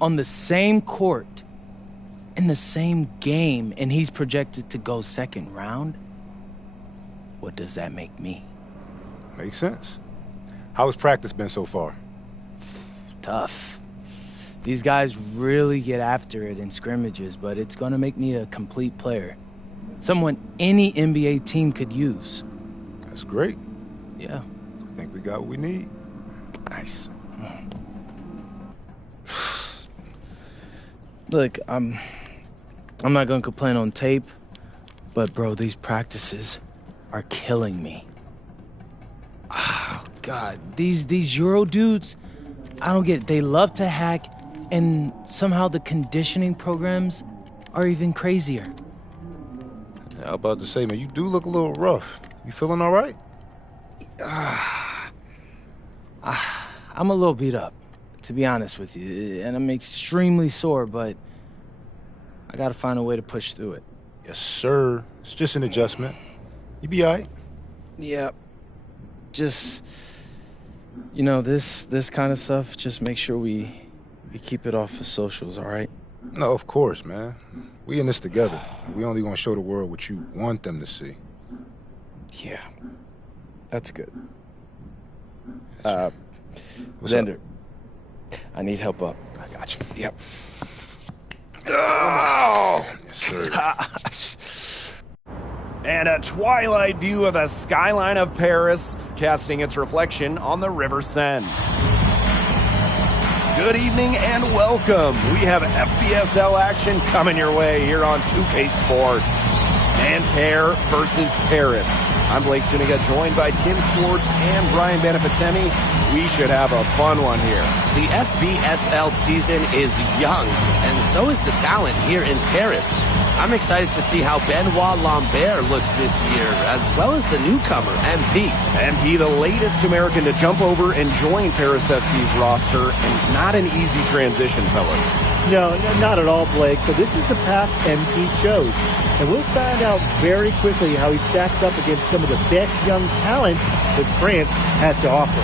on the same court, in the same game, and he's projected to go second round? What does that make me? Makes sense. How has practice been so far? Tough. These guys really get after it in scrimmages, but it's going to make me a complete player. Someone any NBA team could use. That's great. Yeah. I think we got what we need. Nice. Look, I'm not going to complain on tape, but bro, these practices are killing me. Oh, God, these Euro dudes, I don't get it. They love to hack, and somehow the conditioning programs are even crazier. Yeah, I was about to say, man, you do look a little rough. You feeling all right? I'm a little beat up, to be honest with you, and I'm extremely sore, but I gotta find a way to push through it. Yes, sir. It's just an adjustment. You be all right. Yeah. Just, you know, this kind of stuff, just make sure we keep it off of socials, all right? No, of course, man. We in this together. We only gonna show the world what you want them to see. Yeah. That's good. What's Lambert, up? I need help up. I got you. Yep. Oh! Yes, sir. Gosh. And a twilight view of the skyline of Paris, casting its reflection on the River Seine. Good evening and welcome. We have FBSL action coming your way here on 2K Sports. Nanterre versus Paris. I'm Blake Zuniga, joined by Tim Swartz and Brian Beneficemi. We should have a fun one here. The FBSL season is young, and so is the talent here in Paris. I'm excited to see how Benoit Lambert looks this year, as well as the newcomer, MP. MP, the latest American to jump over and join Paris FC's roster, and not an easy transition, fellas. No, not at all, Blake, but this is the path MP chose. And we'll find out very quickly how he stacks up against some of the best young talent that France has to offer.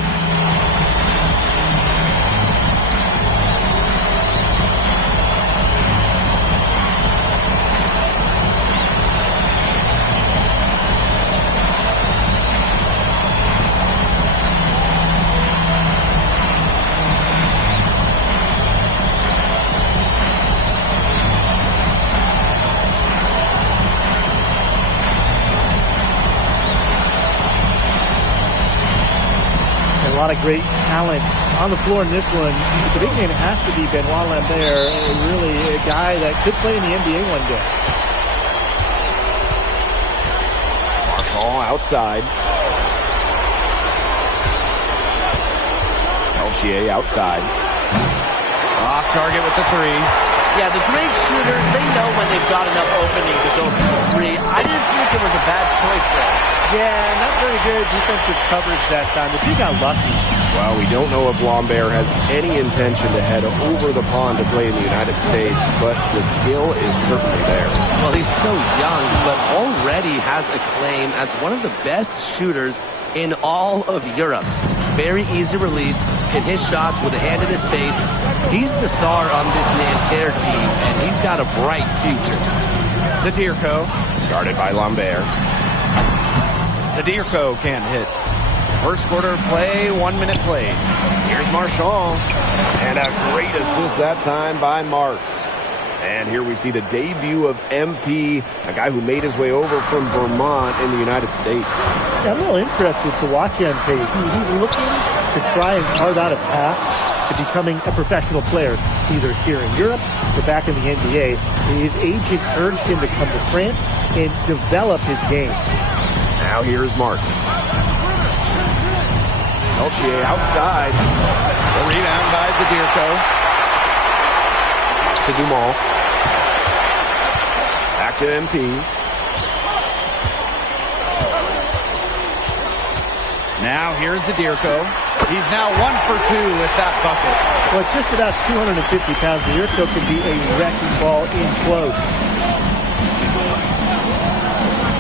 A lot of great talent on the floor in this one. The big man has to be Benoit Lambert, really a guy that could play in the NBA one day. Marshall outside. Peltier outside. Off target with the three. Yeah, the great shooters, they know when they've got enough opening to go for the three. I didn't think it was a bad choice there. Yeah, not very good defensive coverage that time. The two got lucky. Well, we don't know if Lambert has any intention to head over the pond to play in the United States, but the skill is certainly there. Well, he's so young, but already has a claim as one of the best shooters in all of Europe. Very easy release, can hit shots with a hand in his face. He's the star on this Nanterre team, and he's got a bright future. Zadirko, guarded by Lambert. Zadirko can't hit. First quarter of play, 1 minute played. Here's Marchand. And a great assist that time by Marks. And here we see the debut of MP, a guy who made his way over from Vermont in the United States. Yeah, I'm real interested to watch MP. He's looking to try and carve out a path to becoming a professional player, either here in Europe or back in the NBA. His agent urged him to come to France and develop his game. Now here's Marks. Peltier outside. The rebound by Zadirko. To Dumont. Back to MP. Now here's Zadirko. He's now 1 for 2 with that bucket. Well, it's just about 250 pounds. Zadirko can be a wrecking ball in close.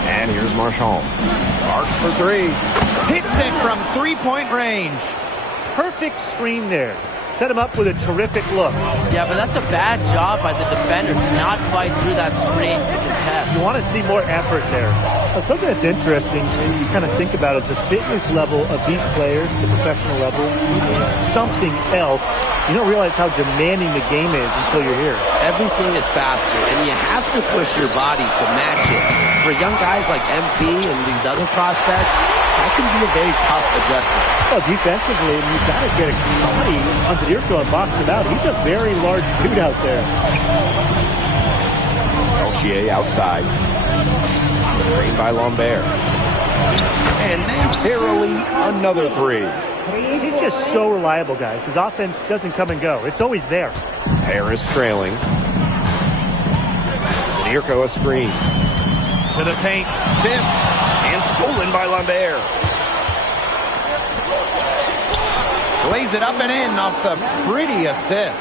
And here's Marchand. Marks for 3. Hits it from three-point range. Perfect screen there. set him up with a terrific look. Yeah, but that's a bad job by the defender to not fight through that screen to contest. You want to see more effort there. Something that's interesting, and you kind of think about it, is the fitness level of these players, the professional level, is something else. You don't realize how demanding the game is until you're here. Everything is faster, and you have to push your body to match it. For young guys like MP and these other prospects, that can be a very tough adjustment. Well, defensively, you've got to get a body onto Dirko and box him out. He's a very large dude out there. Peltier outside. Screen by Lambert. And narrowly another three. He's just so reliable, guys. His offense doesn't come and go. It's always there. Paris trailing. Dirko a screen. To the paint. Tipped. And stolen by Lambert. Lays it up and in off the pretty assist.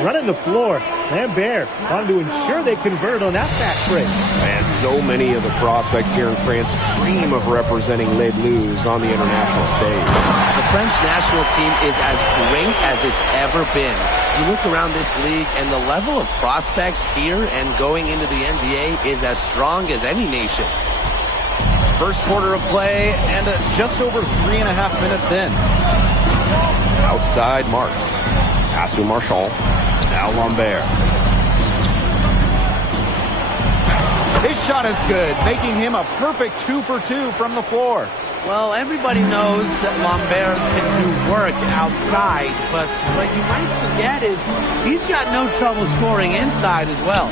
Running the floor. Lambert wanted to ensure they converted on that fast break. And so many of the prospects here in France dream of representing Les Blues on the international stage. The French national team is as great as it's ever been. You look around this league, and the level of prospects here and going into the NBA is as strong as any nation. First quarter of play and just over 3.5 minutes in. Outside Marks. Pass to Marchand. Now Lambert. His shot is good, making him a perfect 2 for 2 from the floor. Well, everybody knows that Lambert can do work outside, but what you might forget is he's got no trouble scoring inside as well.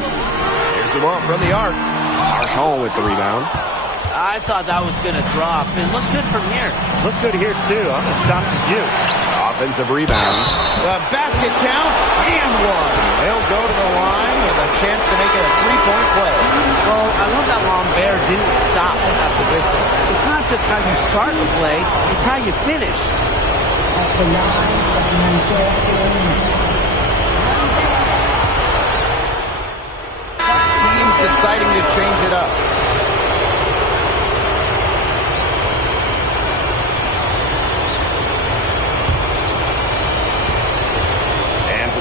Here's the ball from the arc. Marchand with the rebound. I thought that was going to drop. It looks good from here. Look good here, too. I'm as shocked as you. Offensive rebound. The basket counts and one. They'll go to the line with a chance to make it a three-point play. Well, I love that Lambert didn't stop at the whistle. It's not just how you start the play, it's how you finish. Teams deciding to change it up.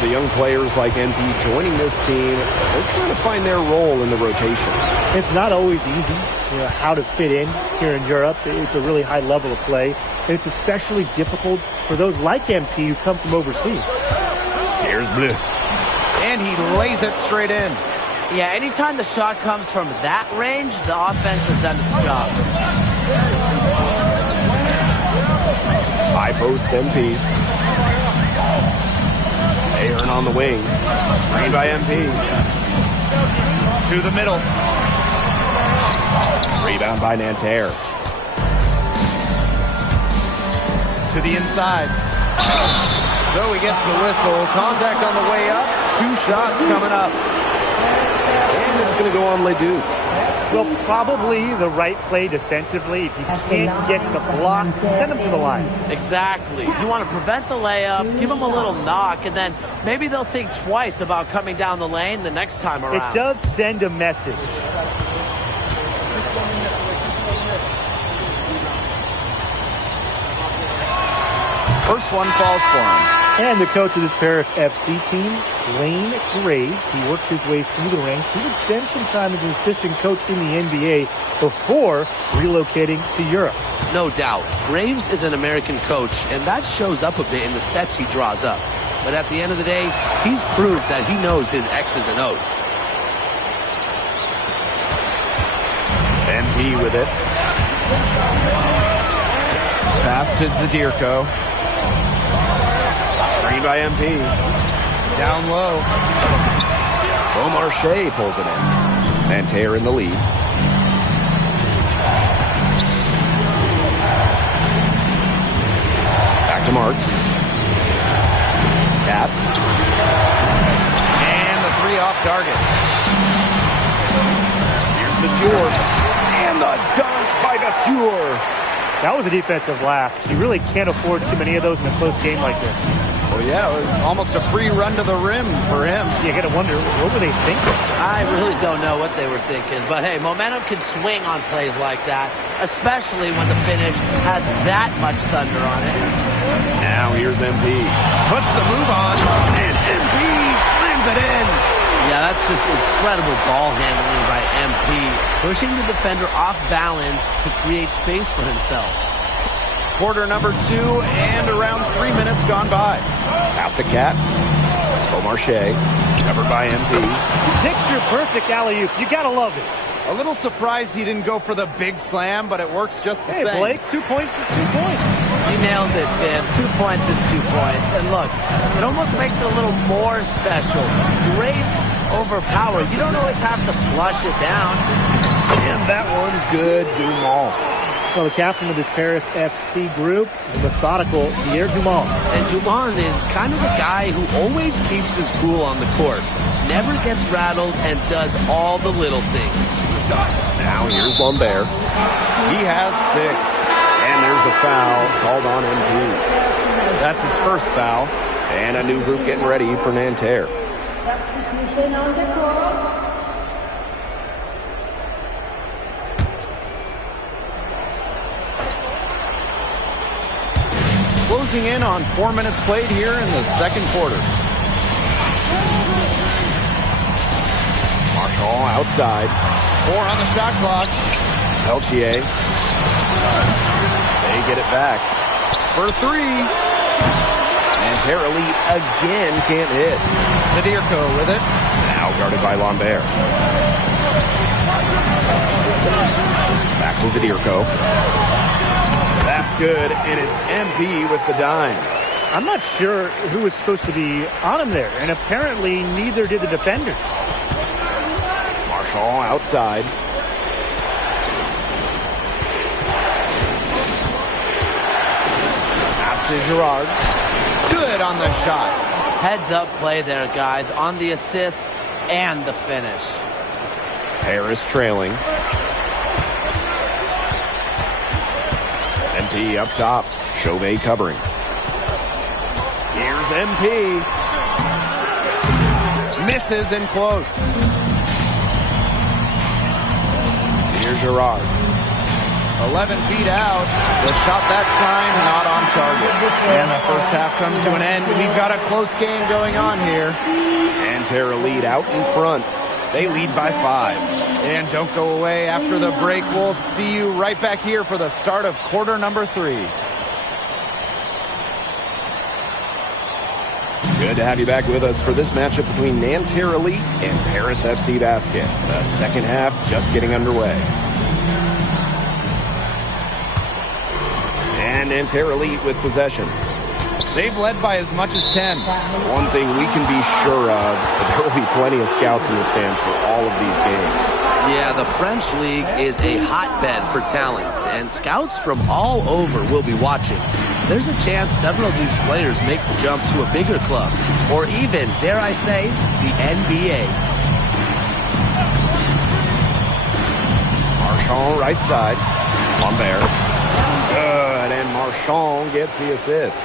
The young players like MP joining this team, they're trying to find their role in the rotation. It's not always easy, how to fit in here in Europe. It's a really high level of play, and it's especially difficult for those like MP who come from overseas. Here's Bleu. And he lays it straight in. Yeah, anytime the shot comes from that range, the offense has done its job. High post MP. Aaron on the wing. Screen by MP. To the middle. Rebound by Nanterre. To the inside. So he gets the whistle. Contact on the way up. 2 shots coming up. And it's going to go on Ledoux. Well, probably the right play defensively. If you can't get the block, send him to the line. Exactly. You want to prevent the layup, give them a little knock, and then maybe they'll think twice about coming down the lane the next time around. It does send a message. First one falls for him. And the coach of this Paris FC team, Lane Graves, he worked his way through the ranks. He would spend some time as an assistant coach in the NBA before relocating to Europe. No doubt. Graves is an American coach, and that shows up a bit in the sets he draws up. But at the end of the day, he's proved that he knows his X's and O's. MP with it. Pass to Zadirko. Screen by MP. Down low. Beaumarchais pulls it in. Nanterre in the lead. Back to Marks. Tap. And the 3 off target. Here's Monsieur. And the dunk by Monsieur. That was a defensive lapse. You really can't afford too many of those in a close game like this. Oh, yeah, it was almost a free run to the rim for him. You got to wonder, what were they thinking? I really don't know what they were thinking. But, hey, momentum can swing on plays like that, especially when the finish has that much thunder on it. Now here's MP. Puts the move on, and MP slams it in. Yeah, that's just incredible ball handling by MP, pushing the defender off balance to create space for himself. Quarter number 2, and around 3 minutes gone by. Pass to Cat. Beaumarchais, covered by MP. Picture perfect alley-oop. You got to love it. A little surprised he didn't go for the big slam, but it works just the same. Hey, Blake, 2 points is 2 points. You nailed it, Tim. 2 points is 2 points. And look, it almost makes it a little more special. Grace over power. You don't always have to flush it down. And that one's good, Dumont. Well, the captain of this Paris FC group, the methodical Pierre Dumont. And Dumont is kind of the guy who always keeps his cool on the court. Never gets rattled and does all the little things. Now here's Lambert. He has 6. And there's a foul called on MP. That's his first foul. And a new group getting ready for Nanterre. Closing in on 4 minutes played here in the second quarter. Marshall outside. 4 on the shot clock. Peltier. They get it back for 3. And Terra Lee again can't hit. Zadirko with it. Now guarded by Lambert. Back to Zadirko. That's good, and it's MP with the dime. I'm not sure who was supposed to be on him there, and apparently neither did the defenders. Marshall outside. Pass to Girard. Good on the shot. Heads up play there, guys, on the assist and the finish. Paris trailing. MP up top. Chauvet covering. Here's MP. Misses and close. Here's Girard. 11 feet out. The shot that time not on target. And the first half comes to an end. We've got a close game going on here. And Terra lead out in front. They lead by 5. And don't go away after the break. We'll see you right back here for the start of quarter number 3. Good to have you back with us for this matchup between Nanterre Elite and Paris FC Basket. The second half just getting underway. And Nanterre Elite with possession. They've led by as much as 10. One thing we can be sure of, there will be plenty of scouts in the stands for all of these games. Yeah, the French League is a hotbed for talent, and scouts from all over will be watching. There's a chance several of these players make the jump to a bigger club, or even, dare I say, the NBA. Marchand right side. Lambert. Good, and Marchand gets the assist.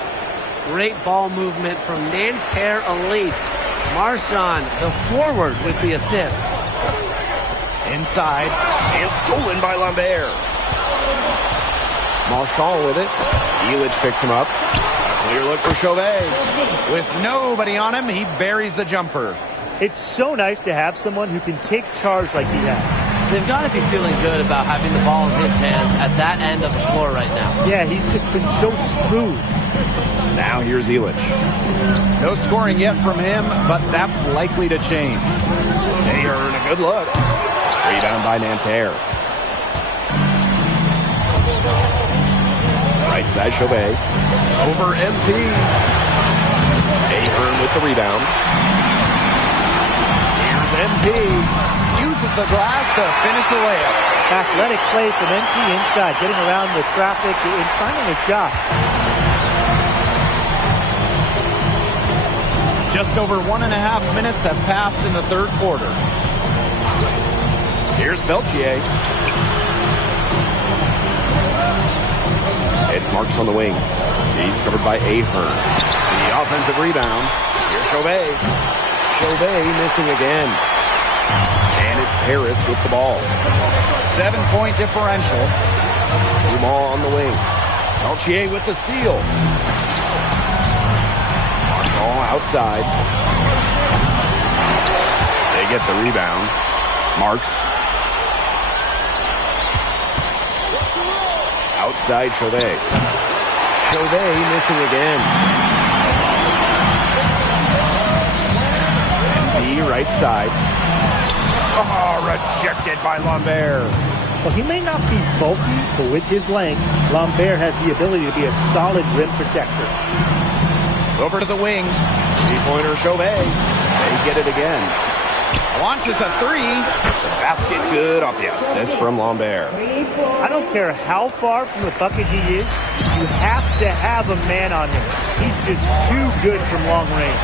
Great ball movement from Nanterre Elite. Marchand, the forward, with the assist. Inside, and stolen by Lambert. Marchand with it. Illich picks him up. A clear look for Chauvet. With nobody on him, he buries the jumper. It's so nice to have someone who can take charge like he has. They've got to be feeling good about having the ball in his hands at that end of the floor right now. Yeah, he's just been so smooth. Now here's Illich. No scoring yet from him, but that's likely to change. They earn a good look. Rebound by Nanterre. Right side Chauvet. Over MP. Ahern with the rebound. Here's MP. Uses the glass to finish the layup. Athletic play from MP inside, getting around the traffic and finding a shot. Just over 1.5 minutes have passed in the third quarter. Here's Peltier. It's Marks on the wing. He's covered by Ahern. The offensive rebound. Here's Chauvet. Chauvet missing again. And it's Paris with the ball. 7-point differential. Dumas on the wing. Peltier with the steal. Marshall outside. They get the rebound. Marks. Outside Chauvet. Chauvet missing again. MB right side. Oh, rejected by Lambert. Well, he may not be bulky, but with his length, Lambert has the ability to be a solid rim protector. Over to the wing. Three-pointer Chauvet. They get it again. Launches a three. The basket good off the assist from Lambert. I don't care how far from the bucket he is, you have to have a man on him. He's just too good from long range.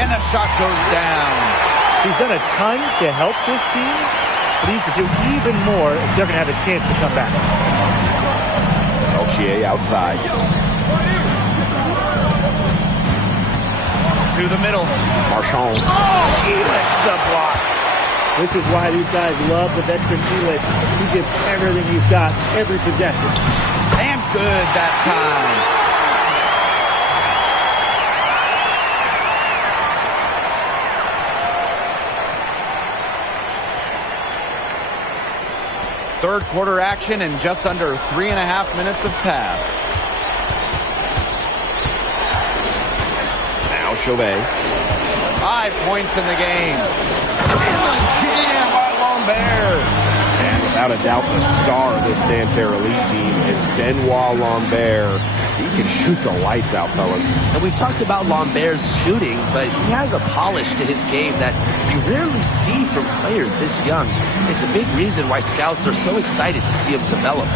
And the shot goes down. He's done a ton to help this team, but he needs to do even more if they're going to have a chance to come back. Peltier outside. To the middle. Marchand. Oh, Elix the block. This is why these guys love the veteran Elix. He gives everything he's got every possession. And good that time. Third quarter action and just under 3.5 minutes have passed. Now Chauvet. 5 points in the game. Jam by Lambert. And without a doubt, the star of this Nanterre Elite team is Benoit Lambert. He can shoot the lights out, fellas. And we've talked about Lambert's shooting, but he has a polish to his game that you rarely see from players this young. It's a big reason why scouts are so excited to see him develop.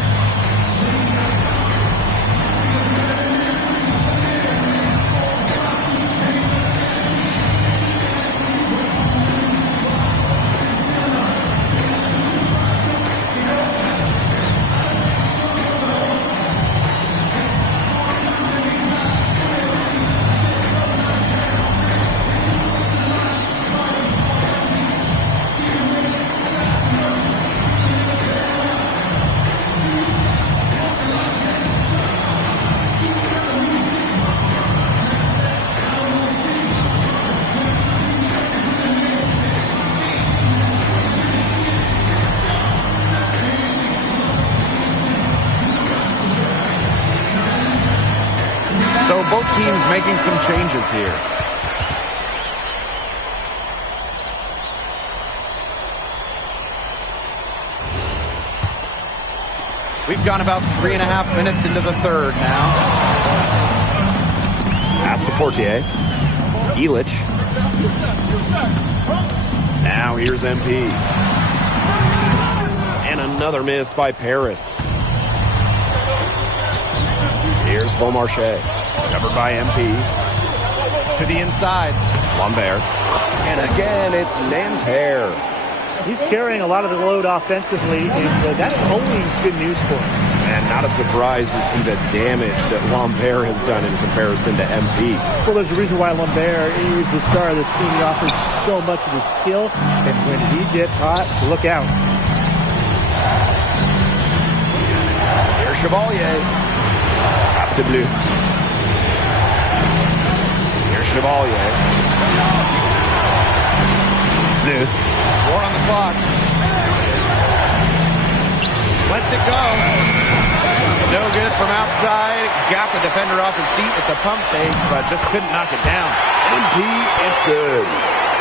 So both teams making some changes here. We've gone about 3.5 minutes into the third now. Pass to Portier. Elitch. Now here's MP. And another miss by Paris. Here's Beaumarchais. Covered by MP. To the inside. Lambert. And again, it's Nanterre. He's carrying a lot of the load offensively, and that's always good news for him. And not a surprise to see the damage that Lambert has done in comparison to MP. Well, there's a reason why Lambert is the star of this team. He offers so much of his skill, and when he gets hot, look out. Here's Chevalier. Pass to Bleu. Here's Chevalier. Bleu. 4 on the clock. Lets it go. No good from outside. Got the defender off his feet with the pump fake, but just couldn't knock it down. MP, it's good.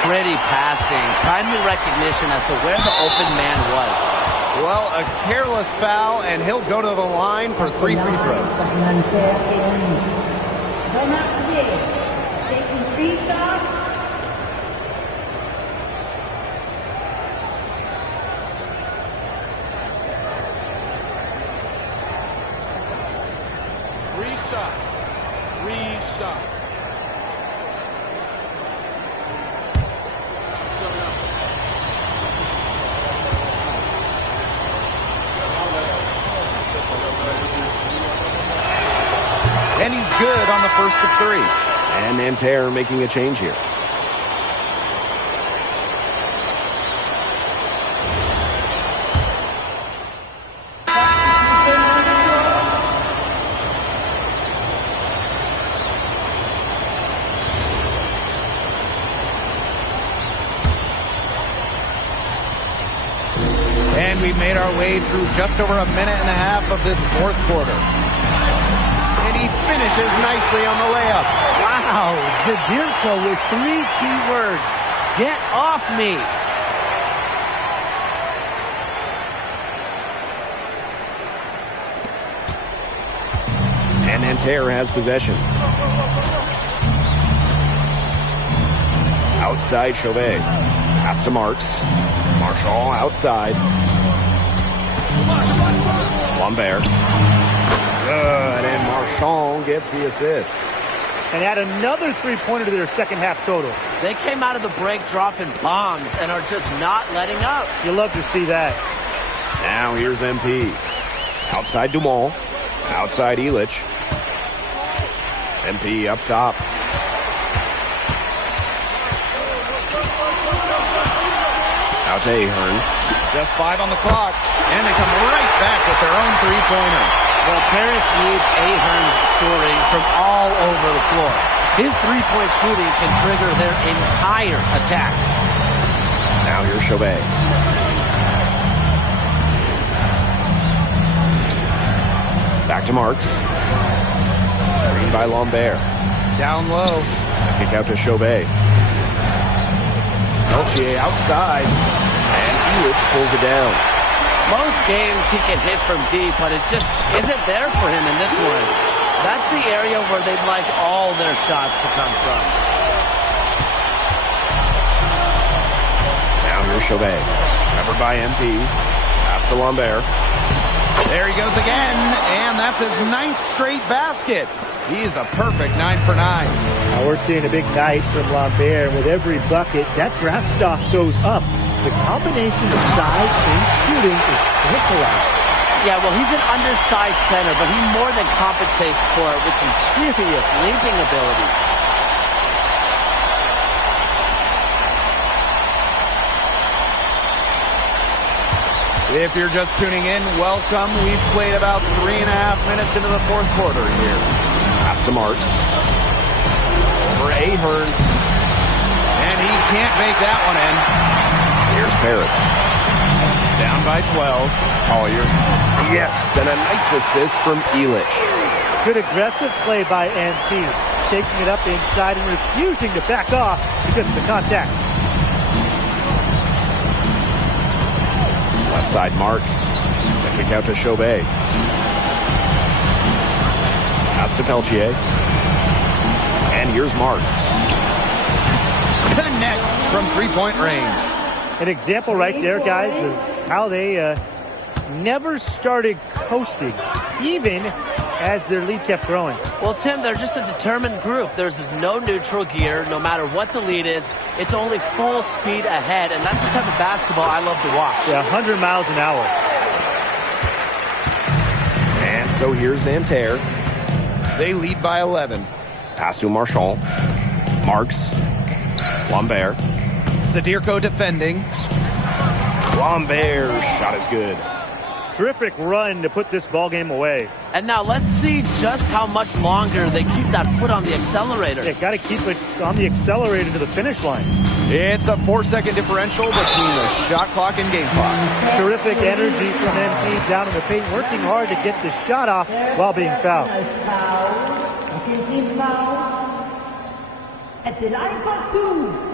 Pretty passing. Timely recognition as to where the open man was. Well, a careless foul, and he'll go to the line for 3 free throws. Taking 3 shots. And he's good on the first of 3. And Nanterre making a change here. And we've made our way through just over a minute and a half of this fourth quarter. And he finishes nicely on the layup. Wow, Zadirko with 3 key words. Get off me. And Nanterre has possession. Outside Chauvet. Pass to Marks. Marshall outside. Lambert. Good, and Marchand gets the assist. And add another three-pointer to their second half total. They came out of the break dropping bombs and are just not letting up. You love to see that. Now here's MP. Outside Dumont. Outside Elich. MP up top. Out to Ahern. Just 5 on the clock. And they come right back with their own three-pointer. Well, Paris needs Ahern's scoring from all over the floor. His three-point shooting can trigger their entire attack. Now here's Chauvet. Back to Marks. Screen by Lambert. Down low. Kick out to Chauvet. Peltier outside. And Elich pulls it down. Most games he can hit from deep, but it just isn't there for him in this one. That's the area where they'd like all their shots to come from. Now here's Chauvet. Covered by MP. Pass to Lambert. There he goes again, and that's his 9th straight basket. He's a perfect 9 for 9. Now we're seeing a big night from Lambert. With every bucket, that draft stock goes up. The combination of size and shooting is tantalizing. Yeah, well, he's an undersized center, but he more than compensates for it with some serious leaping ability. If you're just tuning in, welcome. We've played about 3.5 minutes into the fourth quarter here. Pass to Marks. Over Ahern. And he can't make that one in. Here's Paris. Down by 12. Collier. Yes, and a nice assist from Elich. Good aggressive play by MP. Taking it up inside and refusing to back off because of the contact. Left side Marks. The kick out to Chauvet. Pass to Peltier. And here's Marks. Connects from three-point range. An example right there, guys, of how they never started coasting, even as their lead kept growing. Well, Tim, they're just a determined group. There's no neutral gear. No matter what the lead is, it's only full speed ahead, and that's the type of basketball I love to watch. Yeah, 100 miles an hour. And so here's Nanterre. They lead by 11. Pass to Marchand. Marks. Lambert. Zadirko defending. Lambert shot is good. Terrific run to put this ball game away. And now let's see just how much longer they keep that foot on the accelerator. Yeah, got to keep it on the accelerator to the finish line. It's a 4-second differential between the shot clock and game clock. Terrific energy from MP down in the paint, working hard to get the shot off while being fouled. Second team foul at the line for 2.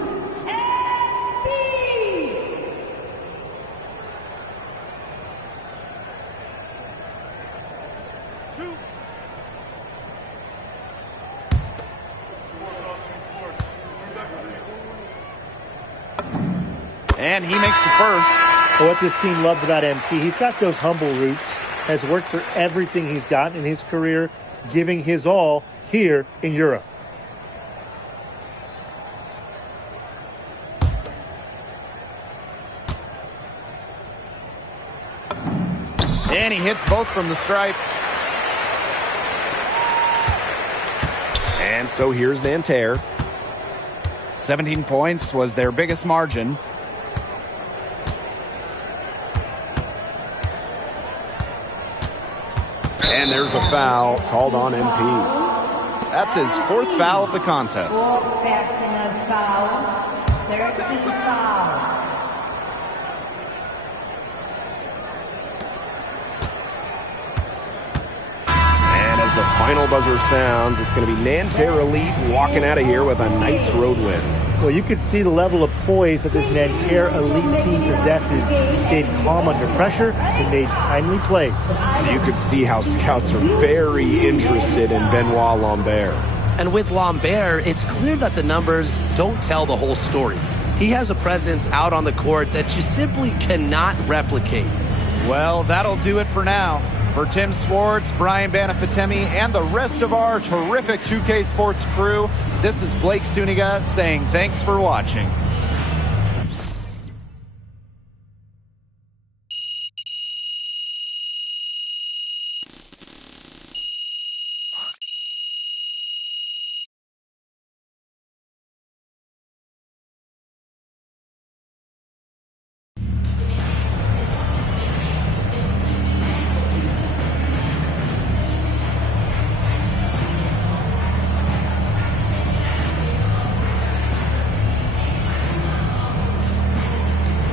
And he makes the first. What this team loves about MP, he's got those humble roots, has worked for everything he's got in his career, giving his all here in Europe. And he hits both from the stripe. And so here's Nanterre. 17 points was their biggest margin. And there's a foul called on MP. That's his fourth foul of the contest. Personal foul. 13 foul. And as the final buzzer sounds, it's going to be Nanterre Elite walking out of here with a nice road win. Well, you could see the level of poise that this Nanterre elite team possesses. He stayed calm under pressure and made timely plays. You could see how scouts are very interested in Benoit Lambert. And with Lambert, it's clear that the numbers don't tell the whole story. He has a presence out on the court that you simply cannot replicate. Well, that'll do it for now. For Tim Swartz, Brian Banafitemi, and the rest of our terrific 2K Sports crew, this is Blake Suniga saying thanks for watching.